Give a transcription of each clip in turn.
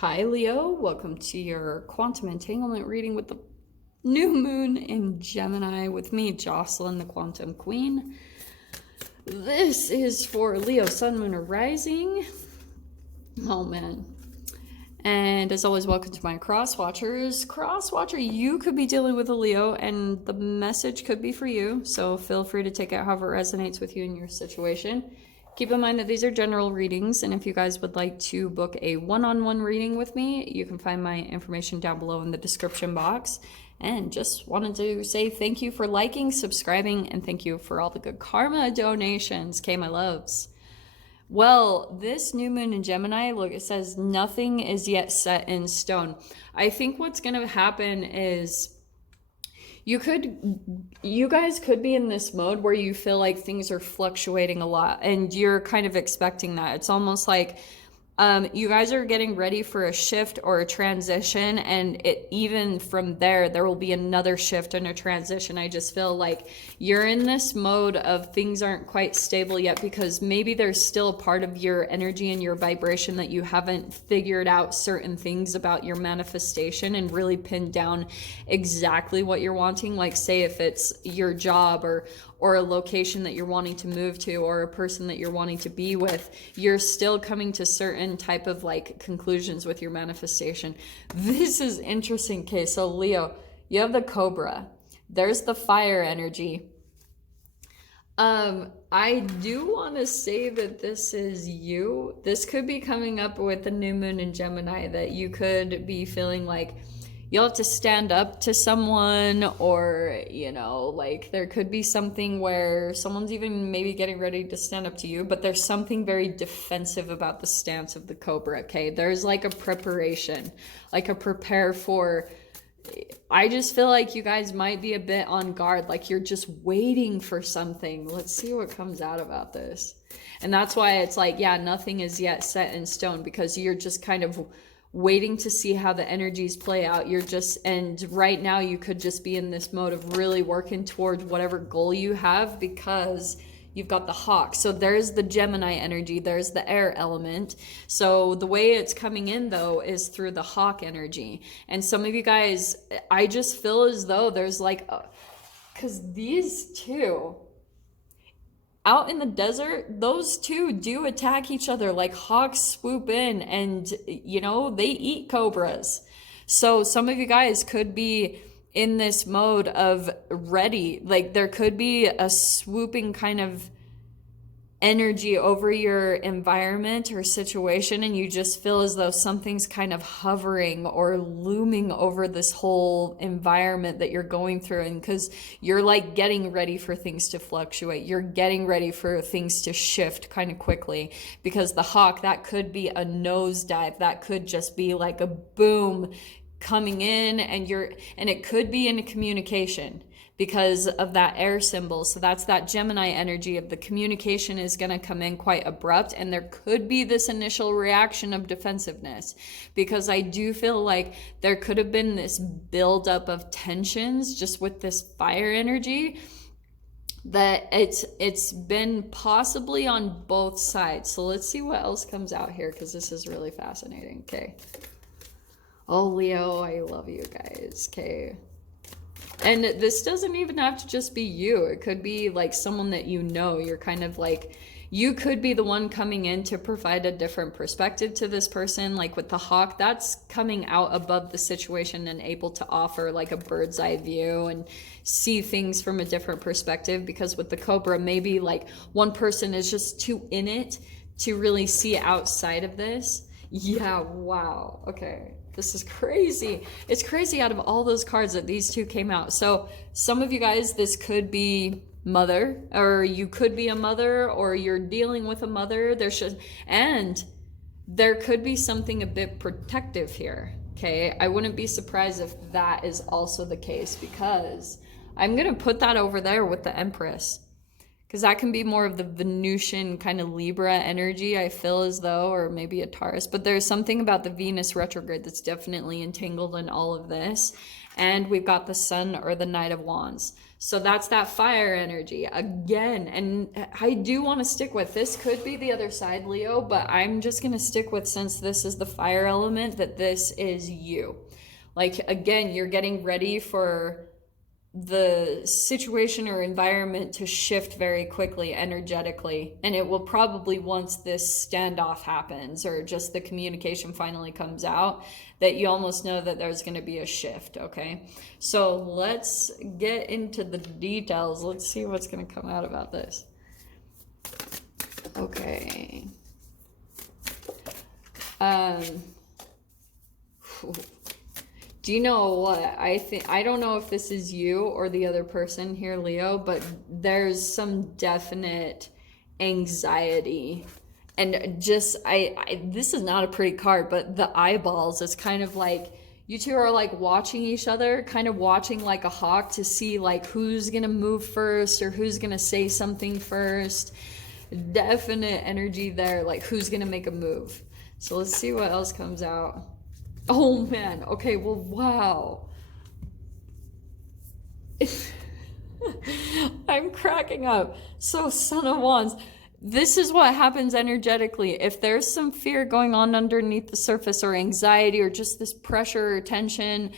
Hi Leo, welcome to your quantum entanglement reading with the new moon in Gemini with me, Jocelyn, the quantum queen. This is for Leo, sun, moon, or rising. Oh man. And as always, welcome to my cross watchers. Cross watcher, you could be dealing with a Leo and the message could be for you. So feel free to take it however it resonates with you in your situation. Keep in mind that these are general readings, and if you guys would like to book a one-on-one reading with me, you can find my information down below in the description box. And just wanted to say thank you for liking, subscribing, and thank you for all the good karma donations. Okay, my loves. Well, this new moon in Gemini, look, it says nothing is yet set in stone. I think what's going to happen is you guys could be in this mode where you feel like things are fluctuating a lot and you're kind of expecting that. It's almost like you guys are getting ready for a shift or a transition, and even from there will be another shift and a transition. I just feel like you're in this mode of things aren't quite stable yet because maybe there's still a part of your energy and your vibration that you haven't figured out certain things about your manifestation and really pinned down exactly what you're wanting. Like say if it's your job or a location that you're wanting to move to or a person that you're wanting to be with, you're still coming to certain type of like conclusions with your manifestation. This is interesting. Okay, so Leo, you have the Cobra. There's the fire energy. I do want to say that this is you. This could be coming up with the new moon in Gemini, that you could be feeling like you'll have to stand up to someone, or like there could be something where someone's even maybe getting ready to stand up to you, but there's something very defensive about the stance of the Cobra. Okay, there's like a preparation, like a prepare for. I just feel like you guys might be a bit on guard, like you're just waiting for something. Let's see what comes out about this. And that's why it's like, yeah, nothing is yet set in stone, because you're just kind of waiting to see how the energies play out. And right now you could just be in this mode of really working towards whatever goal you have, because you've got the hawk. So there's the Gemini energy, there's the air element. So the way it's coming in though is through the hawk energy. And some of you guys, I just feel as though there's like, because these two out in the desert, those two do attack each other. Like hawks swoop in and, they eat cobras. So some of you guys could be in this mode of ready. Like there could be a swooping kind of energy over your environment or situation, and you just feel as though something's kind of hovering or looming over this whole environment that you're going through. And because you're like getting ready for things to fluctuate, you're getting ready for things to shift kind of quickly, because the hawk, that could be a nosedive, that could just be like a boom coming in, and it could be in a communication because of that air symbol. So that's that Gemini energy of the communication is going to come in quite abrupt, and there could be this initial reaction of defensiveness, because I do feel like there could have been this buildup of tensions just with this fire energy, that it's been possibly on both sides. So let's see what else comes out here, because this is really fascinating. Okay. Oh, Leo, I love you guys. Okay. And this doesn't even have to just be you. It could be like someone that you're kind of like, you could be the one coming in to provide a different perspective to this person. Like with the hawk, that's coming out above the situation and able to offer like a bird's eye view and see things from a different perspective. Because with the Cobra, maybe like one person is just too in it to really see outside of this. Yeah, wow. Okay. This is crazy. It's crazy out of all those cards that these two came out. So some of you guys, this could be mother, or you could be a mother, or you're dealing with a mother. And there could be something a bit protective here. Okay. I wouldn't be surprised if that is also the case, because I'm going to put that over there with the Empress, because that can be more of the Venusian kind of Libra energy, I feel as though, or maybe a Taurus. But there's something about the Venus retrograde that's definitely entangled in all of this. And we've got the Sun or the Knight of Wands. So that's that fire energy again. And I do want to stick with this. Could be the other side, Leo, but I'm just going to stick with, since this is the fire element, that this is you. Like, again, you're getting ready for the situation or environment to shift very quickly energetically, and it will probably, once this standoff happens or just the communication finally comes out, that you almost know that there's going to be a shift. Okay, so let's get into the details. Let's see what's going to come out about this. Okay. Do you know what I think? I don't know if this is you or the other person here, Leo, but there's some definite anxiety. And just, this is not a pretty card, but the eyeballs is kind of like, you two are like watching each other, kind of watching like a hawk to see like who's going to move first or who's going to say something first. Definite energy there, like who's going to make a move. So let's see what else comes out. Oh man, okay, well, wow. I'm cracking up. So, Son of Wands, this is what happens energetically. If there's some fear going on underneath the surface, or anxiety, or just this pressure or tension,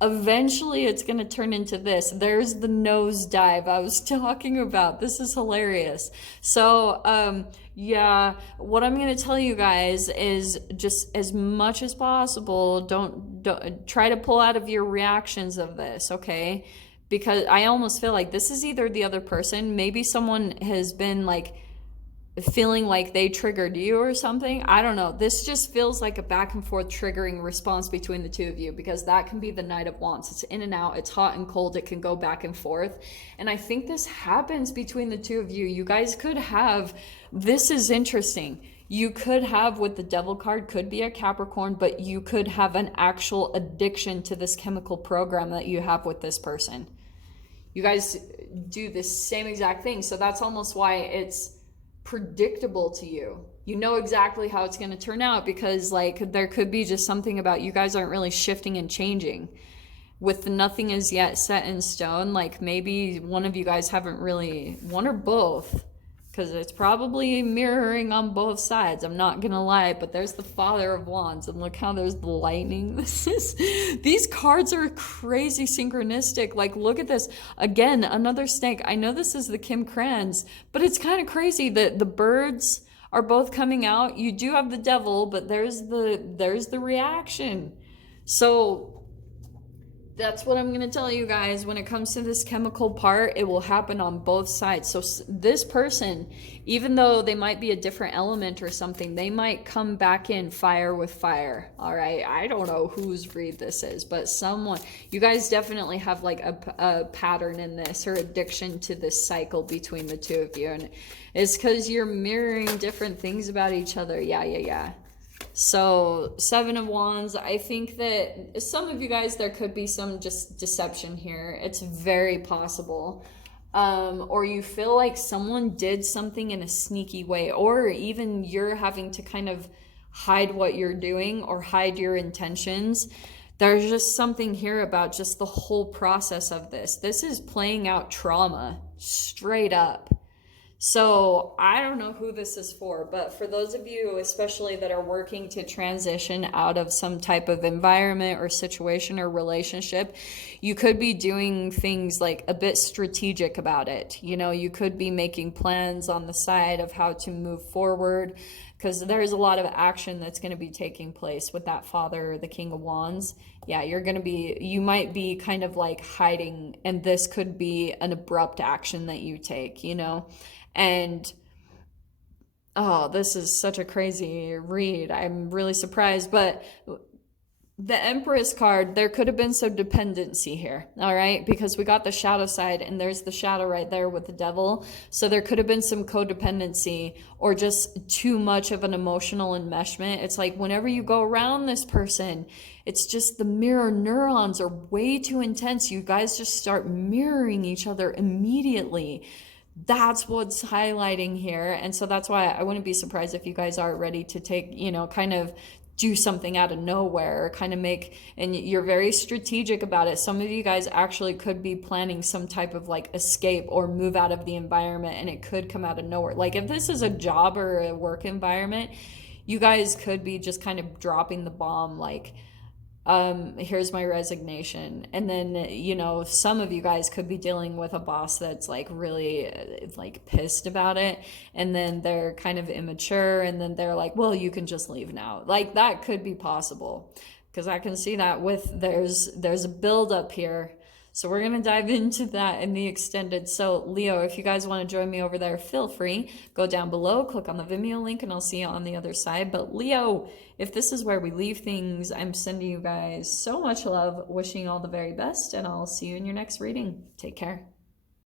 eventually it's going to turn into this. There's the nosedive I was talking about. This is hilarious. So, yeah, what I'm going to tell you guys is, just as much as possible, don't try to pull out of your reactions of this, okay? Because I almost feel like this is either the other person, maybe someone has been like feeling like they triggered you or something. I don't know. This just feels like a back and forth triggering response between the two of you, because that can be the Knight of Wands. It's in and out. It's hot and cold. It can go back and forth. And I think this happens between the two of you. You guys could have, this is interesting. You could have, with the Devil card, could be a Capricorn, but you could have an actual addiction to this chemical program that you have with this person. You guys do the same exact thing. So that's almost why it's predictable to you. You know exactly how it's going to turn out, because like there could be just something about you guys aren't really shifting and changing. With the nothing is yet set in stone, like maybe one of you guys haven't really, one or both, because it's probably mirroring on both sides. I'm not gonna lie, but there's the Father of Wands, and look how there's the lightning. These cards are crazy synchronistic. Like, look at this. Again, another snake. I know this is the Kim Krans, but it's kind of crazy that the birds are both coming out. You do have the Devil, but there's the reaction. So that's what I'm going to tell you guys. When it comes to this chemical part, it will happen on both sides. So this person, even though they might be a different element or something, they might come back in fire with fire. All right. I don't know whose read this is, but someone, you guys definitely have like a pattern in this, or addiction to this cycle between the two of you. And it's because you're mirroring different things about each other. Yeah. So, Seven of Wands, I think that some of you guys, there could be some just deception here. It's very possible. Or you feel like someone did something in a sneaky way, or even you're having to kind of hide what you're doing or hide your intentions. There's just something here about just the whole process of this. This is playing out trauma, straight up. So I don't know who this is for, but for those of you especially that are working to transition out of some type of environment or situation or relationship, you could be doing things like a bit strategic about it. You know, you could be making plans on the side of how to move forward, because there's a lot of action that's going to be taking place with that Father, the King of Wands. Yeah, you might be kind of like hiding, and this could be an abrupt action that you take, you know. And oh, this is such a crazy read. I'm really surprised. But the Empress card, there could have been some dependency here, all right? Because we got the shadow side, and there's the shadow right there with the Devil. So there could have been some codependency, or just too much of an emotional enmeshment. It's like whenever you go around this person, it's just the mirror neurons are way too intense. You guys just start mirroring each other immediately. That's what's highlighting here. And so that's why I wouldn't be surprised if you guys are ready to take, you know, kind of do something out of nowhere, kind of make, and you're very strategic about it. Some of you guys actually could be planning some type of like escape or move out of the environment, and it could come out of nowhere. Like if this is a job or a work environment, you guys could be just kind of dropping the bomb, like, here's my resignation. And then, you know, some of you guys could be dealing with a boss that's like really like pissed about it, and then they're kind of immature, and then they're like, well, you can just leave now. Like that could be possible, because I can see that with there's a build up here. So we're going to dive into that in the extended. So Leo, if you guys want to join me over there, feel free. Go down below, click on the Vimeo link, and I'll see you on the other side. But Leo, if this is where we leave things, I'm sending you guys so much love, wishing you all the very best, and I'll see you in your next reading. Take care.